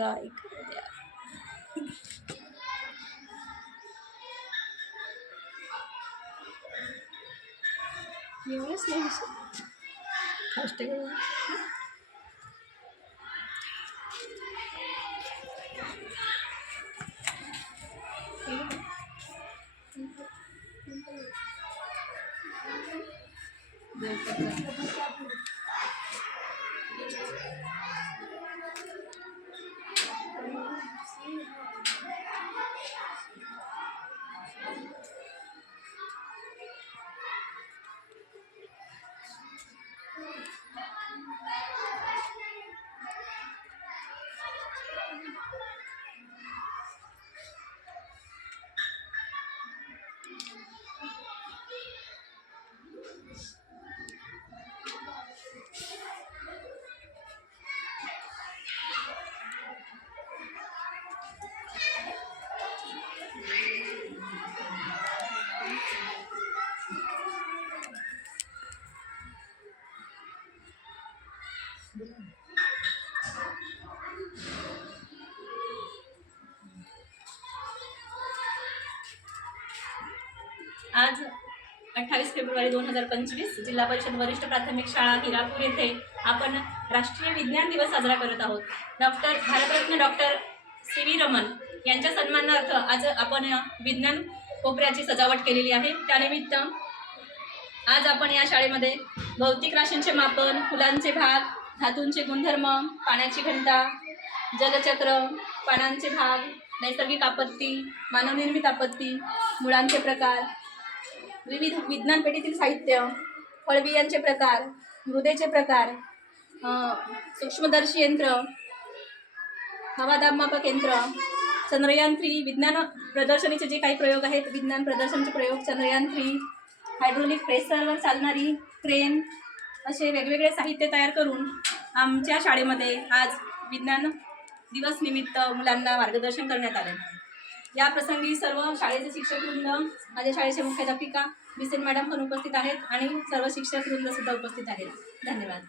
Try करू द्या. एवढंच नाही फास्ट आज 28 फेब्रुवारी 2025 जिल्हा परिषद वरिष्ठ प्राथमिक शाळा हिरापूर येथे आपण राष्ट्रीय विज्ञान दिवस साजरा करत आहोत. भारतरत्न डॉक्टर सी.व्ही. रमन यांच्या सन्मानार्थ आज आपण विज्ञान कोपऱ्याची सजावट केलेली आहे. त्यानिमित्त आज आपण या शाळेमध्ये भौतिक राशींचे मापन, फुलांचे भाग, धातूंचे गुणधर्म, पाण्याची घनता, जलचक्र, पानांचे भाग, नैसर्गिक आपत्ती, मानवनिर्मित आपत्ती, मुळांचे प्रकार, विविध विज्ञान पेटीतील साहित्य, फळबियांचे प्रकार, मृदेचे प्रकार, सूक्ष्मदर्शी यंत्र, हवादाबमापक यंत्र, चंद्रयान 3 विज्ञान प्रदर्शनीचे जे काही प्रयोग आहेत, विज्ञान प्रदर्शनचे प्रयोग, चंद्रयान 3, हायड्रोलिक प्रेसरवर चालणारी क्रेन, असे वेगवेगळे साहित्य तयार करून आमच्या शाळेमध्ये आज विज्ञान दिवस निमित्त मुलांना मार्गदर्शन करण्यात आले. या प्रसंगी सर्व शाळेचे शिक्षकवृंद, माझ्या शाळेचे मुख्याध्यापिका बिसेन मॅडम पण उपस्थित आहेत आणि सर्व शिक्षकवृंद सुद्धा उपस्थित आहेत. धन्यवाद.